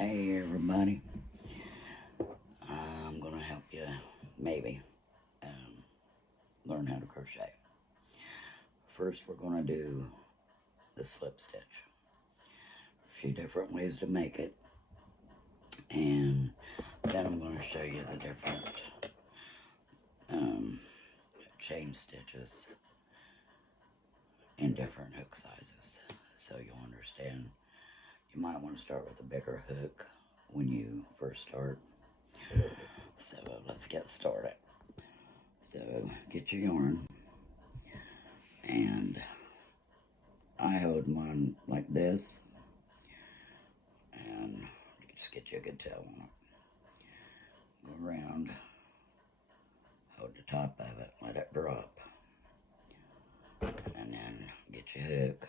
Hey everybody, I'm going to help you maybe learn how to crochet. First we're going to do the slip stitch. A few different ways to make it, and then I'm going to show you the different chain stitches in different hook sizes, so you'll understand. You might want to start with a bigger hook when you first start. So let's get started. So get your yarn, and I hold mine like this, and just get you a good tail on it. Go around, hold the top of it, let it drop, and then get your hook.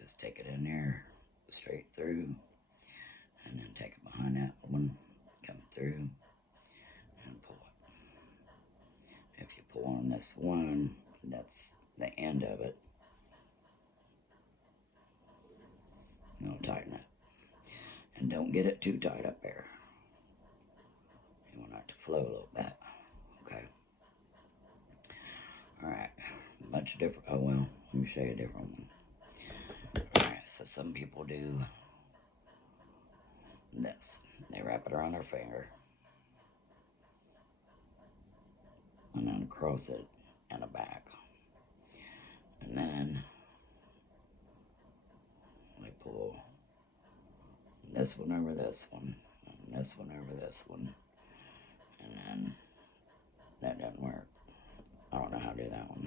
Just take it in there, straight through, and then take it behind that one, come through, and pull it. If you pull on this one, that's the end of it. You'll tighten it. And don't get it too tight up there. You want it to flow a little bit, okay? Alright, a bunch of different, oh well, let me show you a different one. Alright, so some people do this. They wrap it around their finger, and then cross it in the back. And then they pull this one over this one, and this one over this one, and then that doesn't work. I don't know how to do that one.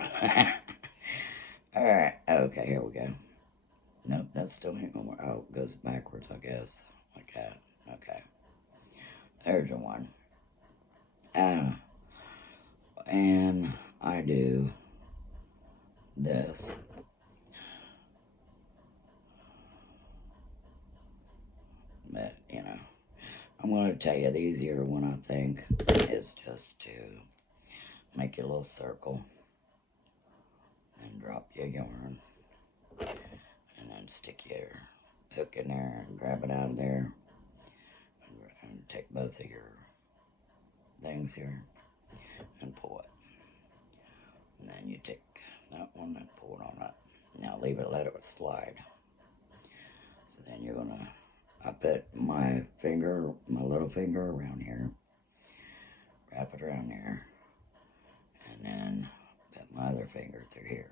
Alright, okay, here we go. Nope, that still ain't gonna work. Oh, it goes backwards, I guess. Like that. Okay. There's the one. And I do this. But, you know, I'm going to tell you the easier one, I think, is just to make your little circle and drop your yarn, and then stick your hook in there and grab it out of there, and take both of your things here and pull it. And then you take that one and pull it on up. Now leave it, let it slide. So then you're gonna, I put my finger, my little finger around here, wrap it around there, and then put my other finger through here.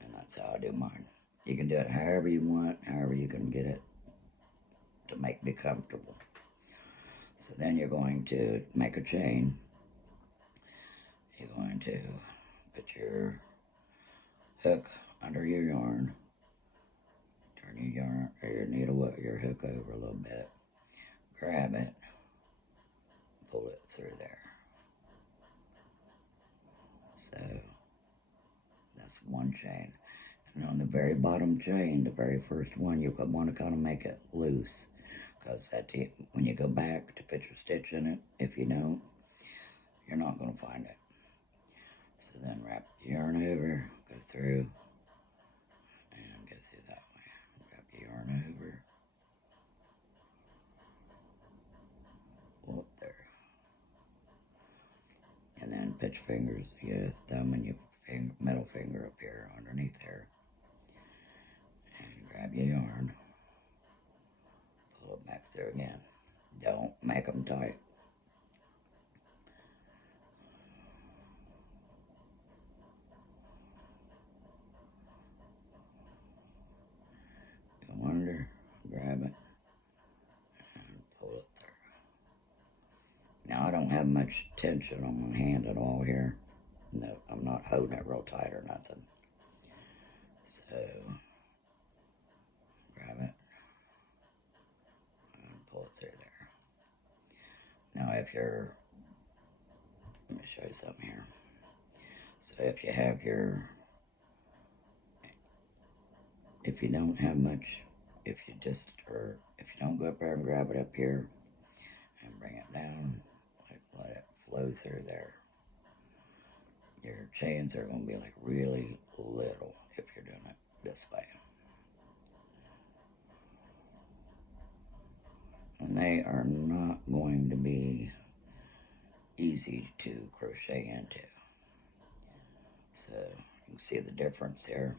And that's how I do mine. You can do it however you want, however you can get it to be comfortable. So then you're going to make a chain. You're going to put your hook under your yarn, turn your yarn or your needle, your hook over a little bit, grab it, pull it through there. So that's one chain. And on the very bottom chain, the very first one, you want to kind of make it loose, because when you go back to put your stitch in it, if you don't, you're not going to find it. So then wrap your yarn over, go through, and go through that way. Wrap your yarn over, pull up there. And then put your fingers, your thumb and your middle finger up here underneath there. And grab your yarn, pull it back through again. Don't make them tight. Go under, grab it, and pull it through. Now I don't have much tension on my hand at all here. No, I'm not holding it real tight or nothing. So, grab it and pull it through there. Now if you're, let me show you something here. So if you have your, if you don't have much, if you don't go up there and grab it up here and bring it down, let it flow through there. Your chains are going to be like really little if you're doing it this way. they are not going to be easy to crochet into. So you can see the difference here.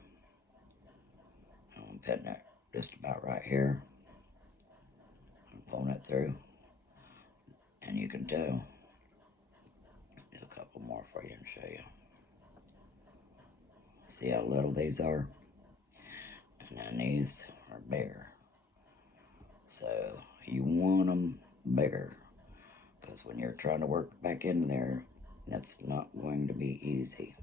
I'm putting it just about right here. I'm pulling it through, and you can tell. Do a couple more for you and show you. See how little these are? And then these are bigger. So you want them bigger, because when you're trying to work back in there, that's not going to be easy.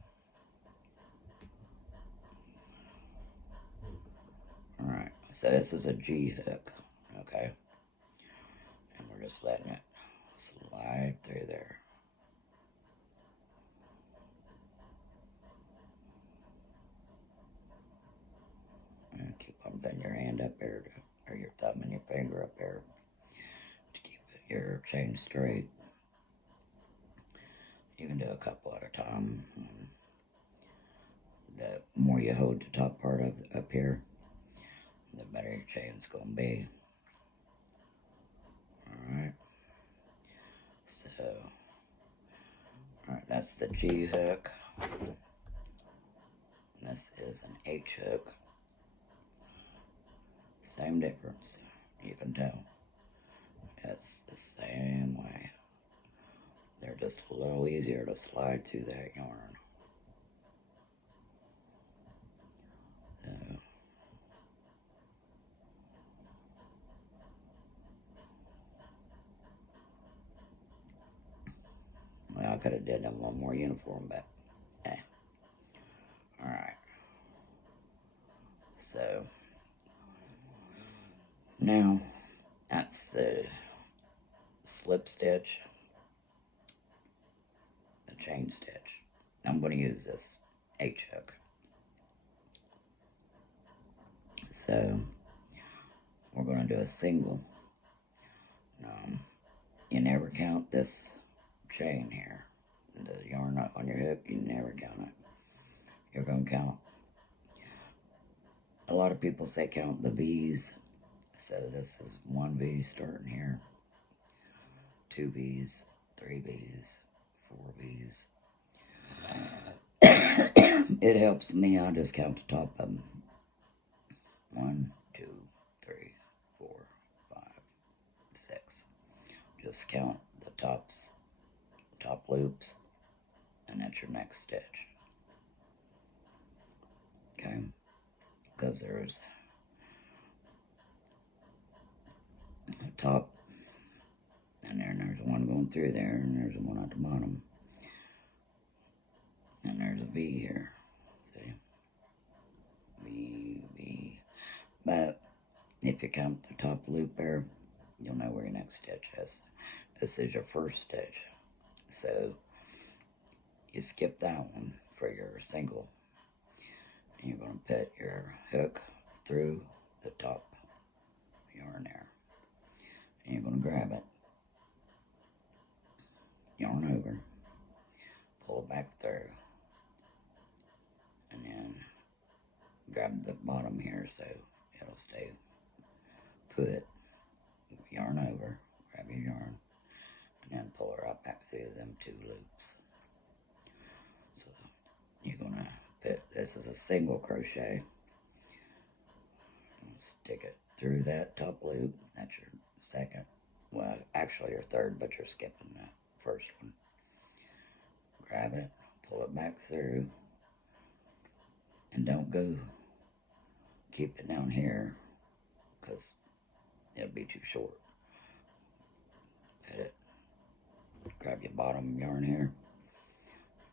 Alright, so this is a G hook, okay? And we're just letting it slide through there. And keep on putting your hand up there, or your thumb and your finger up there to keep your chain straight. You can do a couple at a time. The more you hold the top part of up here, the better your chain's gonna be. Alright. So, alright, that's the G hook. This is an H hook. Same difference, you can tell. It's the same way. They're just a little easier to slide through that yarn. So, well, I could have did them one more uniform, but alright. So now that's the slip stitch, the chain stitch. I'm going to use this H hook. So we're going to do a single. You never count this chain here. The yarn on your hook, you never count it. You're going to count. A lot of people say count the V's. So this is 1 V starting here, 2 V's, 3 V's, 4 V's. It helps me. I just count the top of them. 1, 2, 3, 4, 5, 6. Just count the top loops, and that's your next stitch. Okay, because there's a top, and there's one going through there, and there's one at the bottom, and there's a V here. See, V, V. But if you count the top loop there, you'll know where your next stitch is. This is your first stitch, so you skip that one for your single. And you're going to put your hook through the top yarn there. And you're going to grab it, yarn over, pull it back through, and then grab the bottom here so it'll stay put. Yarn over, grab your yarn, and then pull her up back through them 2 loops. So you're going to put, this is a single crochet. Stick it through that top loop. That's your second. Well, actually your third, but you're skipping that first one. Grab it, pull it back through, and don't go. Keep it down here, because it'll be too short. Put it, grab your bottom yarn here,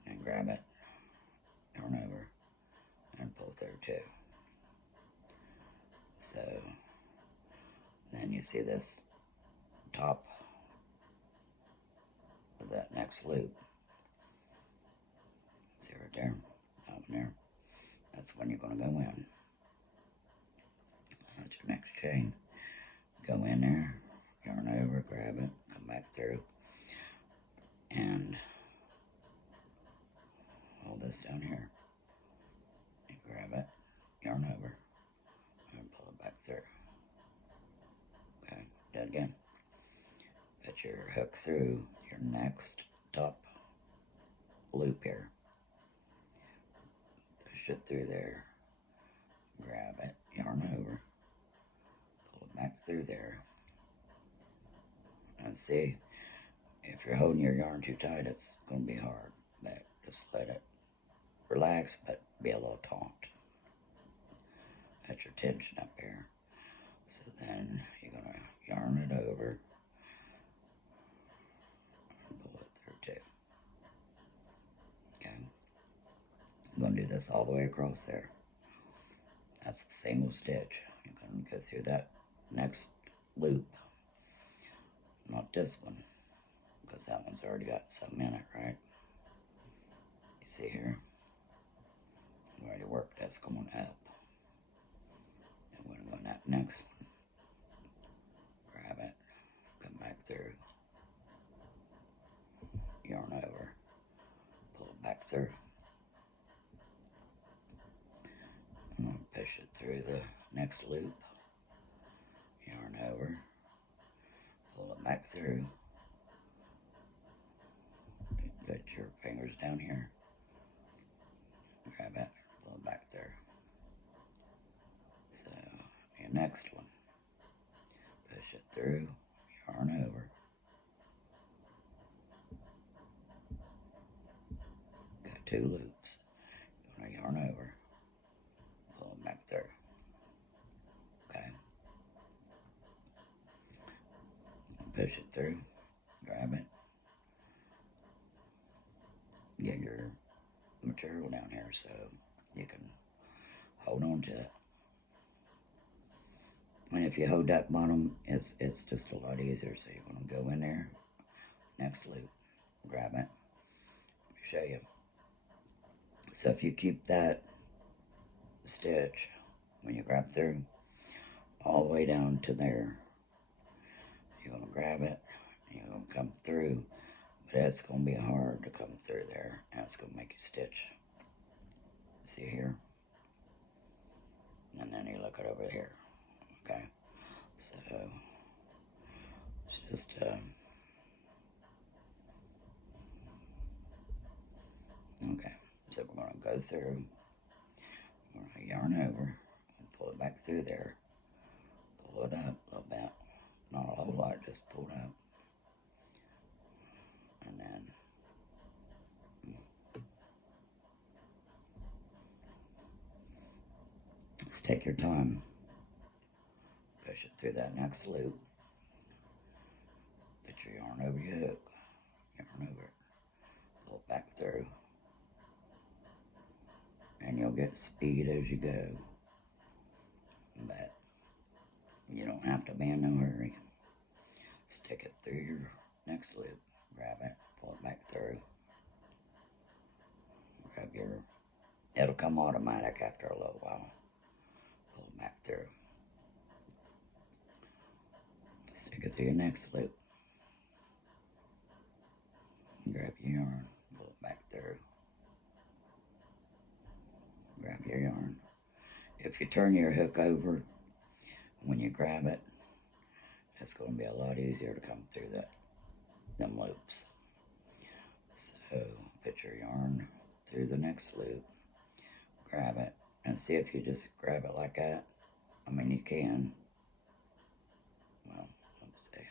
and grab it, yarn over, and pull through too. So then you see this top of that next loop. See right there, down there. That's when you're going to go in. That's your next chain. Go in there, yarn over, grab it, come back through, and hold this down here. And grab it, yarn over, and pull it back through. Okay, do it again. your hook through your next top loop here. Push it through there, grab it, yarn over, pull it back through there. And see, if you're holding your yarn too tight, it's going to be hard. But just let it relax, but be a little taut. That's your tension up here. So then you're going to yarn it over and pull it through too. Okay. I'm going to do this all the way across there. That's a single stitch. You're going to go through that next loop. Not this one, because that one's already got something in it, right? You see here? We already worked that's going up. And we're going to go in that next one. Grab it, come back through, yarn over, pull it back through. I'm going to push it through the next loop, yarn over, pull it back through. Put your fingers down here, grab it, pull it back through. So, your next one, push it through, yarn over. Got 2 loops. You want to yarn over, pull it back through. Okay. Push it through, grab it. Get your material down here so you can hold on to it. And if you hold that bottom, it's just a lot easier. So you want to go in there, next loop, grab it. Let me show you. So if you keep that stitch when you grab through all the way down to there, you're going to grab it, and you're going to come through. But it's going to be hard to come through there, and it's going to make you stitch. See here? And then you look it over here. Okay? So, it's just, okay. So we're going to go through, we're going to yarn over, and pull it back through there. Pull it up a little bit. Not a whole lot, just pull it up. And then just take your time. Push it through that next loop. Put your yarn over your hook. Yarn over it. Pull it back through. And you'll get speed as you go. But you don't have to be in no hurry. Stick it through your next loop. Grab it, pull it back through. Grab your, it'll come automatic after a little while. Pull it back through. Stick it through your next loop. Grab your yarn, pull it back through. Grab your yarn. If you turn your hook over, when you grab it, it's going to be a lot easier to come through them loops. So put your yarn through the next loop, grab it, and see if you just grab it like that. I mean, you can. Well, let's see.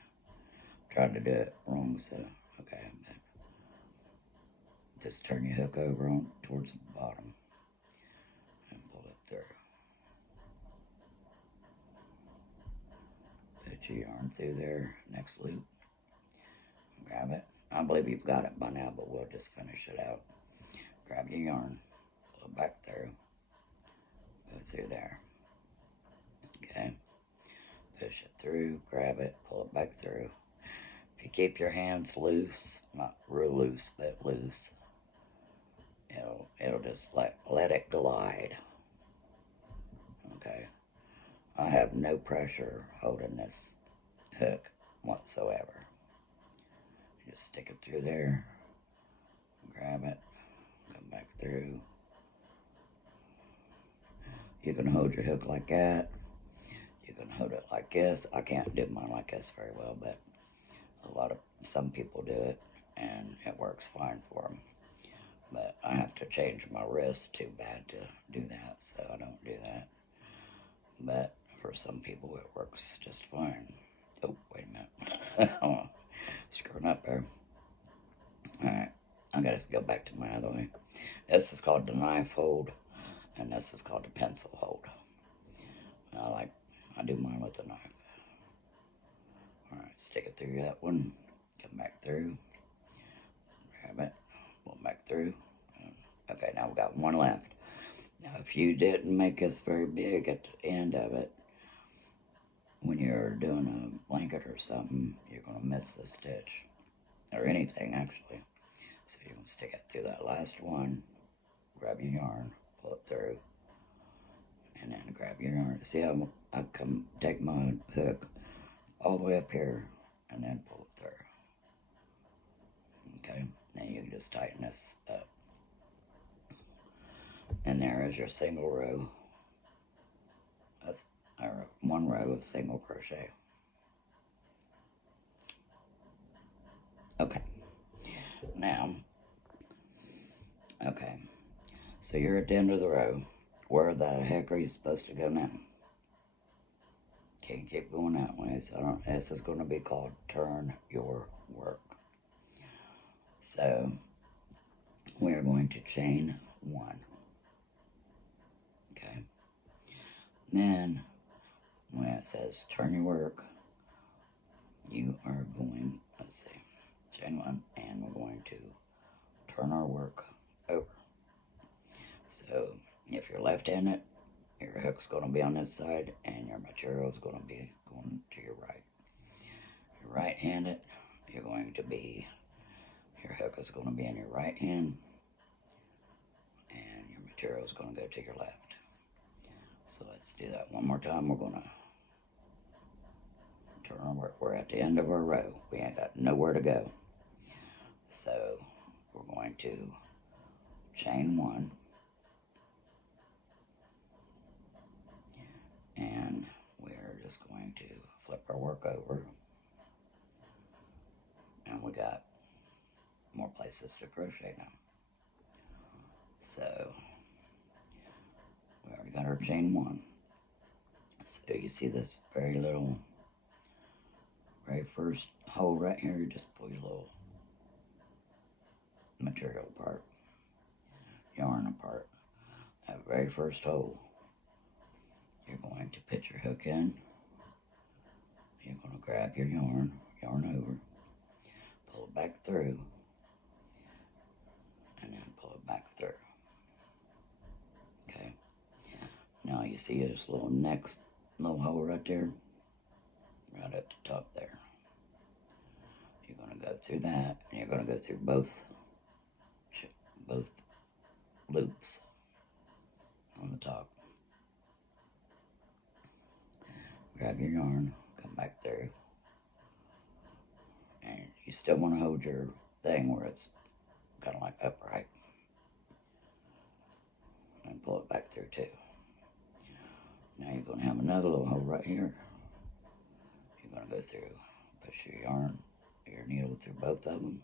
Tried to do it wrong, so okay. Just turn your hook over on towards the bottom and pull it through. Put your yarn through there, next loop. Grab it. I believe you've got it by now, but we'll just finish it out. Grab your yarn, pull it back through, go through there. Okay. Push it through, grab it, pull it back through. If you keep your hands loose, not real loose, but loose, it'll just let it glide. Okay. I have no pressure holding this hook whatsoever. Just stick it through there, grab it, come back through. You can hold your hook like that. You can hold it like this. I can't do mine like this very well, but Some people do it, and it works fine for them. But I have to change my wrist too bad to do that, so I don't do that. But for some people, it works just fine. Oh, wait a minute. Oh, screwing up there. Alright, I gotta go back to my other way. This is called the knife hold, and this is called the pencil hold. I do mine with the knife. Alright, stick it through that one, come back through, grab it, pull back through. Okay, now we got one left. Now, if you didn't make this very big at the end of it, when you're doing a blanket or something, you're going to miss the stitch, or anything actually. So you're going to stick it through that last one, grab your yarn, pull it through, and then grab your yarn. See how I come take my hook all the way up here, and then pull it through. Okay, then you can just tighten this up. And there is your single row of, or one row of single crochet. Okay, now, okay, so you're at the end of the row. Where the heck are you supposed to go now? Can't keep going that way, so this is going to be called turn your work. So, we're going to chain one. Okay. Then, when it says turn your work, you are going, let's see, chain one, and we're going to turn our work over. So, if you're left-handed, your hook's going to be on this side, and your material is going to be going to your right. If you're right-handed, you're going to be, your hook is going to be in your right hand, and your material is going to go to your left. So let's do that one more time. We're going to turn our work. We're at the end of our row. We ain't got nowhere to go. So we're going to chain one, and we're just going to flip our work over, and we got more places to crochet now. So we already got our chain one. So you see this very first hole right here, you just pull your little material apart, yarn apart. That very first hole, you're going to put your hook in, you're going to grab your yarn over, pull it back through, and then pull it back through. Okay. Now you see this little next little hole right there, right at the top there. You're going to go through that, and you're going to go through both loops on the top. Grab your yarn, come back through, and you still want to hold your thing where it's kind of like upright, and pull it back through too. Now you're going to have another little hole right here. You're going to go through, push your needle through both of them,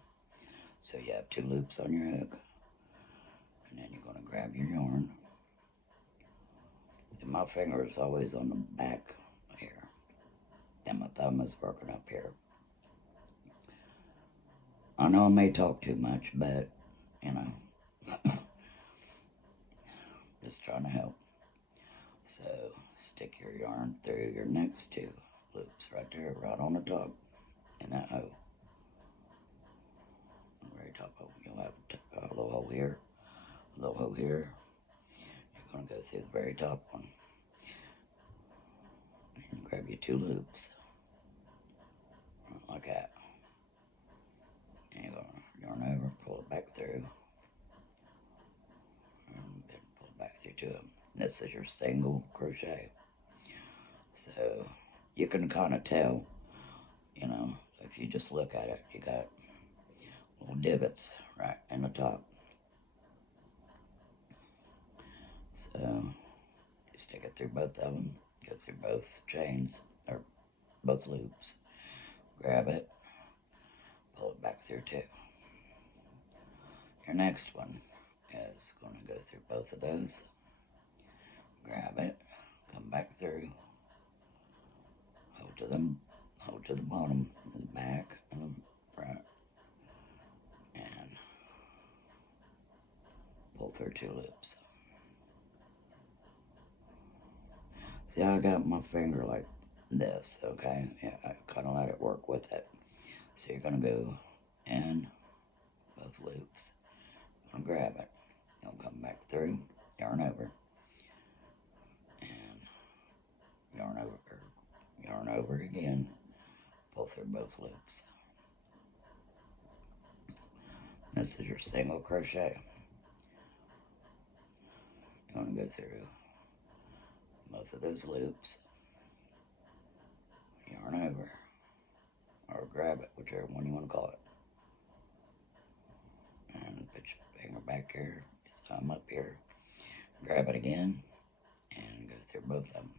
so you have two loops on your hook, and then you're going to grab your yarn. And my finger is always on the back here, and my thumb is working up here. I know I may talk too much, but, you know, just trying to help. So, stick your yarn through your next two loops right there, right on the top, in that hole. The very top hole. You'll have a little hole here, a little hole here. You're going to go through the very top one. And grab your two loops, like that. And you're going to yarn over, pull it back through, and then pull it back through to them. This is your single crochet. So you can kind of tell, you know, if you just look at it, you got little divots right in the top. So you stick it through both of them, go through both chains, or both loops, grab it, pull it back through 2. Your next one is going to go through both of those, grab it, come back through, hold to the bottom, and the back, and the front, and pull through 2 loops. See how I got my finger like this, okay? Yeah, I kind of let it work with it. So you're going to go in both loops, and grab it. You'll come back through, yarn over, and yarn over again, pull through both loops. This is your single crochet. You want to go through both of those loops, yarn over, or grab it, whichever one you want to call it, and put your finger back here, your thumb up here, grab it again, and go through both of them.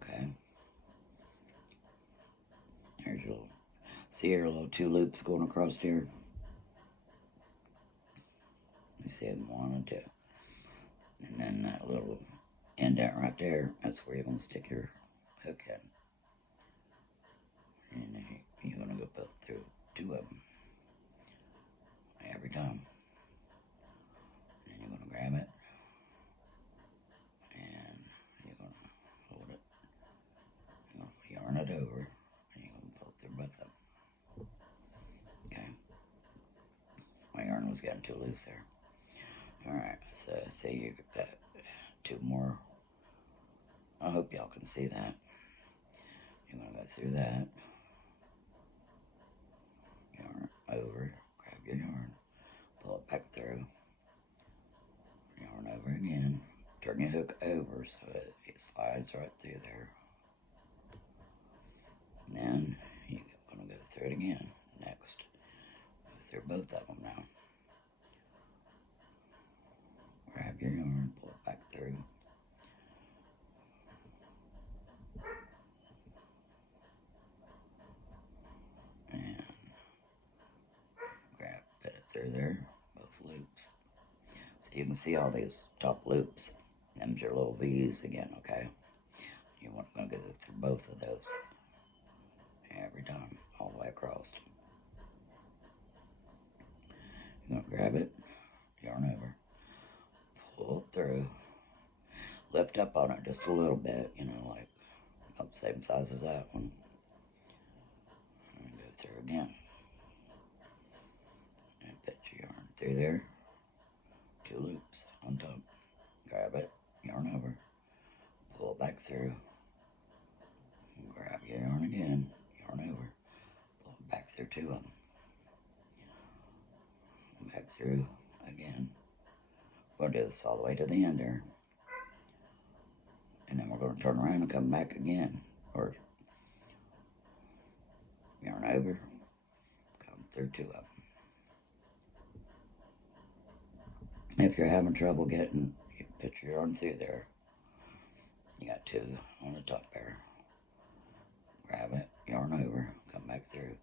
Okay, there's your little, see your little 2 loops going across here? You see them, 1 and 2. And then that little indent right there, that's where you're going to stick your hook in. And you're going to go both through 2 of them every time. And you're going to grab it, and you're going to hold it. You're going to yarn it over, and you're going to pull through both of them. Okay. My yarn was getting too loose there. Alright, so see you got 2 more. I hope y'all can see that. You're going to go through that, yarn over, grab your yarn, pull it back through, yarn over again, turn your hook over so it slides right through there. And then you're going to go through it again. Next, go through both of them now. Grab your yarn, pull it back through. And put it through there, both loops. So you can see all these top loops. Them's your little V's again, okay? You want to go through both of those every time, all the way across. You're going to grab it, yarn over, pull it through, lift up on it just a little bit, you know, like about the same size as that one. And go through again. And put your yarn through there, 2 loops on top. Grab it, yarn over, pull it back through, grab your yarn again, yarn over, pull it back through 2 of them. Back through again. We're going to do this all the way to the end there. And then we're going to turn around and come back again. Or yarn over, come through 2 of them. If you're having trouble getting, you put your yarn through there. You got 2 on the top there. Grab it, yarn over, come back through.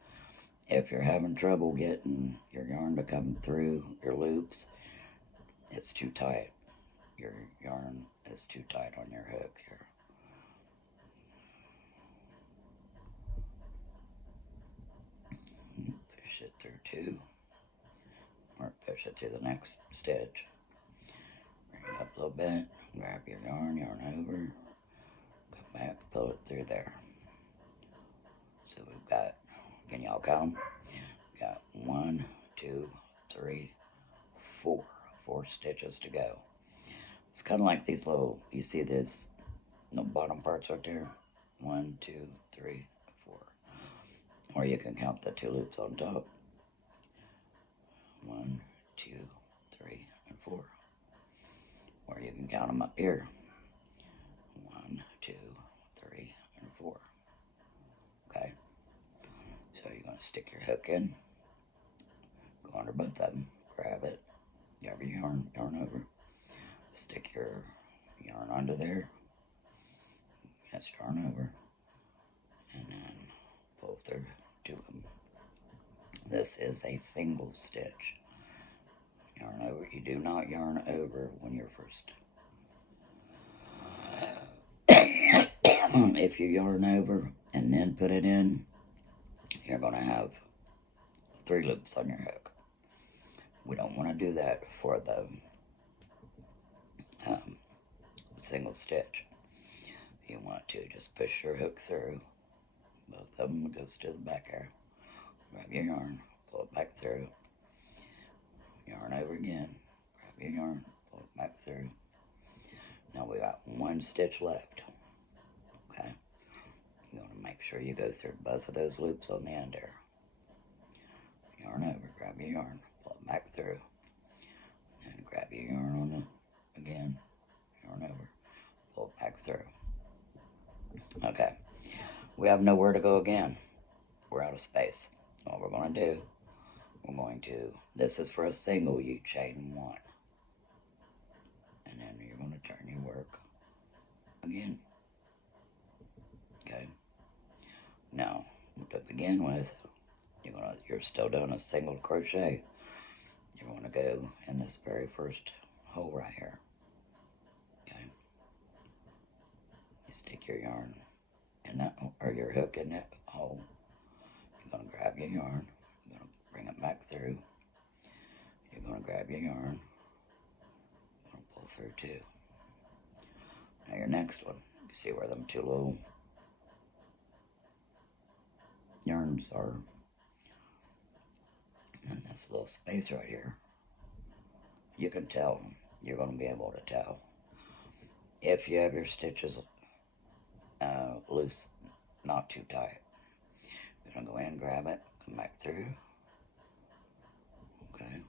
If you're having trouble getting your yarn to come through your loops, it's too tight. Your yarn is too tight on your hook here. Push it through 2, or push it to the next stitch. Bring it up a little bit, grab your yarn over, come back, pull it through there. So we've got, can y'all count them? We've got 1, 2, 3, 4. 4 stitches to go. It's kind of like these little, you see this, bottom parts right there? 1, 2, 3, 4. Or you can count the 2 loops on top. 1, 2, 3, and 4. Or you can count them up here. 1, 2, 3, and 4. Okay? So you're going to stick your hook in, go under both of them, grab it, grab your yarn over, stick your yarn under there, that's yarn over, and then pull through 2 of them. This is a single stitch. Yarn over. You do not yarn over when you're first. If you yarn over and then put it in, you're going to have 3 loops on your hook. We don't want to do that for the single stitch. You want to just push your hook through. Both of them goes to the back here. Grab your yarn, pull it back through. Yarn over again. Grab your yarn, pull it back through. Now we got 1 stitch left. Okay. You want to make sure you go through both of those loops on the end there. Yarn over, grab your yarn, pull it back through. And grab your yarn on the, again, yarn over, pull it back through. Okay. We have nowhere to go again. We're out of space. What we're going to do, this is for a single, you chain 1. And then you're going to turn your work again. Okay. Now, to begin with, you're still doing a single crochet. You're going to go in this very first hole right here. Okay. You stick your yarn in that, or your hook in that hole. You're going to grab your yarn. You're going to bring it back through. You're going to grab your yarn. You're going to pull through 2. Now your next one, you see where them 2 little yarns are. And this little space right here, you can tell, you're going to be able to tell if you have your stitches loose, not too tight. You're going to go in, grab it, come back through. Okay.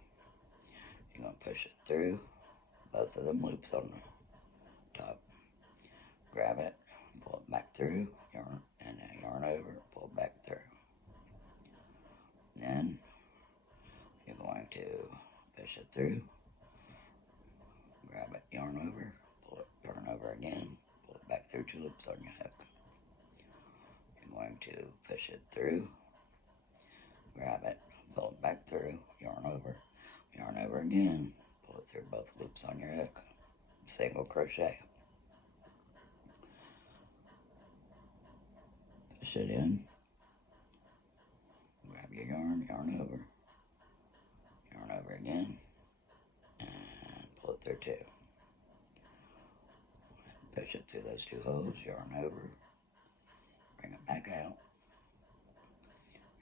You're going to push it through both of them loops on the top. Grab it, pull it back through, yarn, and then yarn over, pull it back through. Then you're going to push it through, grab it, yarn over, pull it, yarn over again, pull it back through 2 loops on your hook. You're going to push it through, grab it, pull it back through, yarn over again, pull it through both loops on your hook, single crochet. Push it in, grab your yarn, yarn over again, and pull it through 2. Push it through those 2 holes, yarn over, bring it back out,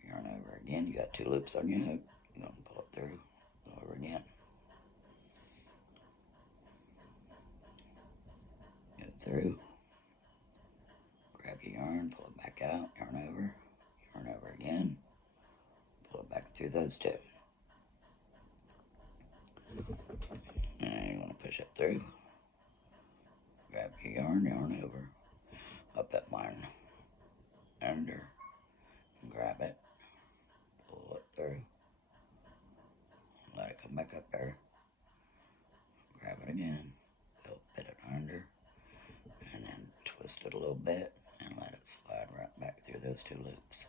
yarn over again. You got 2 loops on your hook, you're going to pull it through, over again. Get it through, grab your yarn, pull it back out, yarn over again, pull it back through those 2. And you want to push it through, grab your yarn, yarn over, up that line, under, grab it, pull it through, let it come back up there, grab it again, put it under, and then twist it a little bit, and let it slide right back through those 2 loops.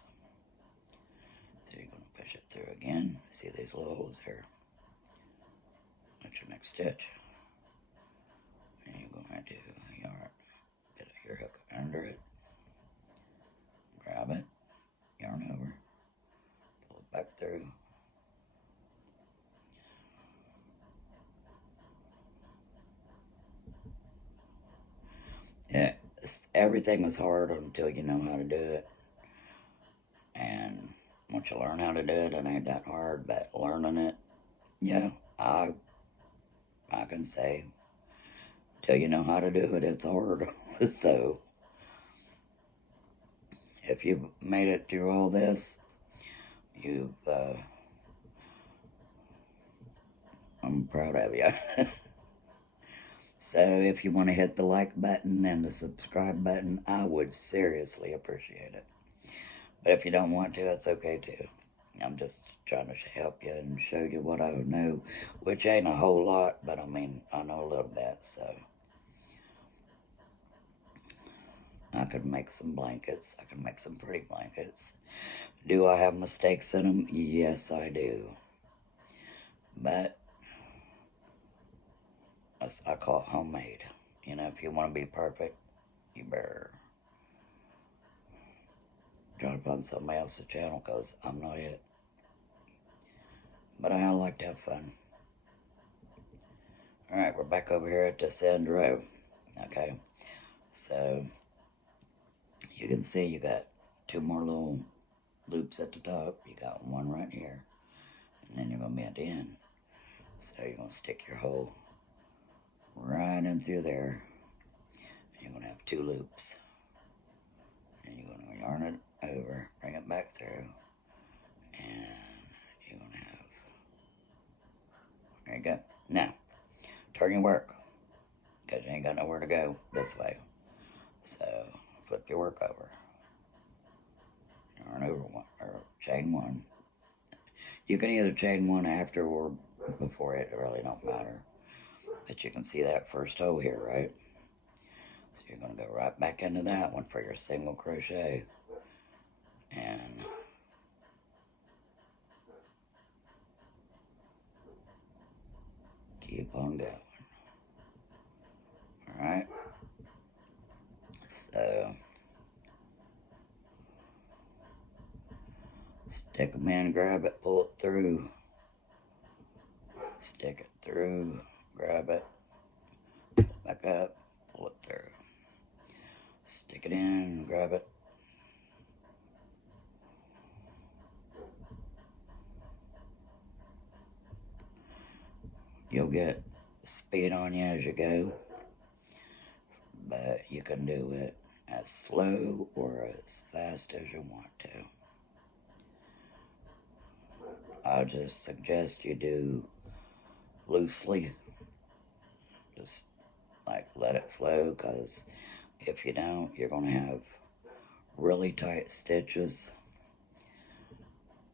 So you're going to push it through again, see these little holes here. That's your next stitch. And you're going to yarn, put your hook under it, grab it, yarn over, pull it back through. Yeah, everything is hard until you know how to do it. And once you learn how to do it, it ain't that hard, but learning it, yeah, I can say, till you know how to do it, it's hard. So, if you've made it through all this, I'm proud of you. So, if you want to hit the like button and the subscribe button, I would seriously appreciate it. But if you don't want to, that's okay too. I'm just trying to help you and show you what I know, which ain't a whole lot, but I mean, I know a little bit, so. I could make some blankets. I could make some pretty blankets. Do I have mistakes in them? Yes, I do. But I call it homemade. You know, if you want to be perfect, you better jump on somebody else's channel, because I'm not it. But I like to have fun. Alright, we're back over here at this end row. Okay, so you can see you got 2 more little loops at the top. You got one right here, and then you're going to be at the end. So you're going to stick your hole right in through there. You're going to have 2 loops. And you're going to yarn it over, bring it back through, and you're going to have, there you go. Now, turn your work, because you ain't got nowhere to go this way. So, flip your work over. Yarn over one, or chain 1. You can either chain 1 after or before it really don't matter. But you can see that first hole here, right? So you're going to go right back into that one for your single crochet. And keep on going. Alright? So, stick them in, grab it, pull it through. Stick it through, grab it, back up, pull it through. Stick it in, grab it. You'll get speed on you as you go, but you can do it as slow or as fast as you want to. I'll just suggest you do loosely, just like let it flow, because if you don't, you're going to have really tight stitches,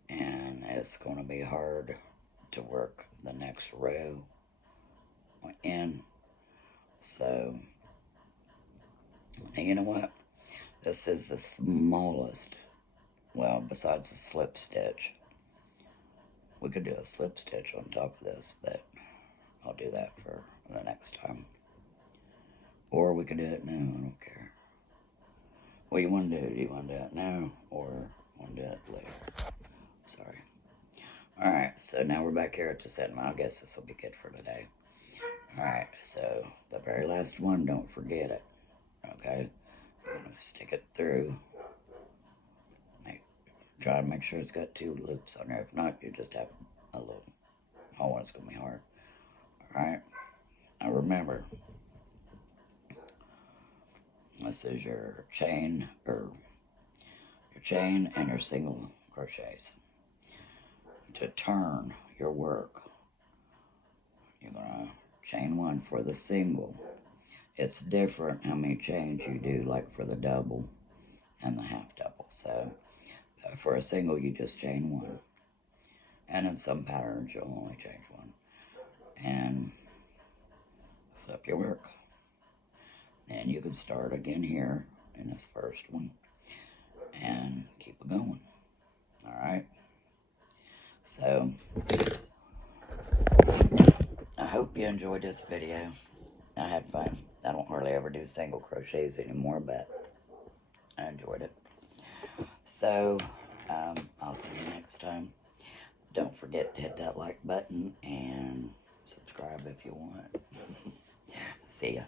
and it's going to be hard to work the next row in. So, and you know what? This is the smallest, well, besides the slip stitch. We could do a slip stitch on top of this, but I'll do that for the next time. Or we could do it now, I don't care. What do you want to do? Do you want to do it now, or want to do it later? Sorry. Alright, so now we're back here at this end. I guess this will be good for today. Alright, so the very last one, don't forget it. Okay? You're going to stick it through. Try to make sure it's got 2 loops on there. If not, you just have a little hole. It's going to be hard. Alright? Now remember, this is your chain, or your chain and your single crochets. To turn your work, you're going to chain 1 for the single. It's different how many chains you do, like for the double and the half double. So for a single, you just chain 1. And in some patterns, you'll only change 1. And flip your work. And you can start again here in this first one and keep it going. Alright? So, I hope you enjoyed this video. I had fun. I don't hardly ever do single crochets anymore, but I enjoyed it. So, I'll see you next time. Don't forget to hit that like button and subscribe if you want. See ya.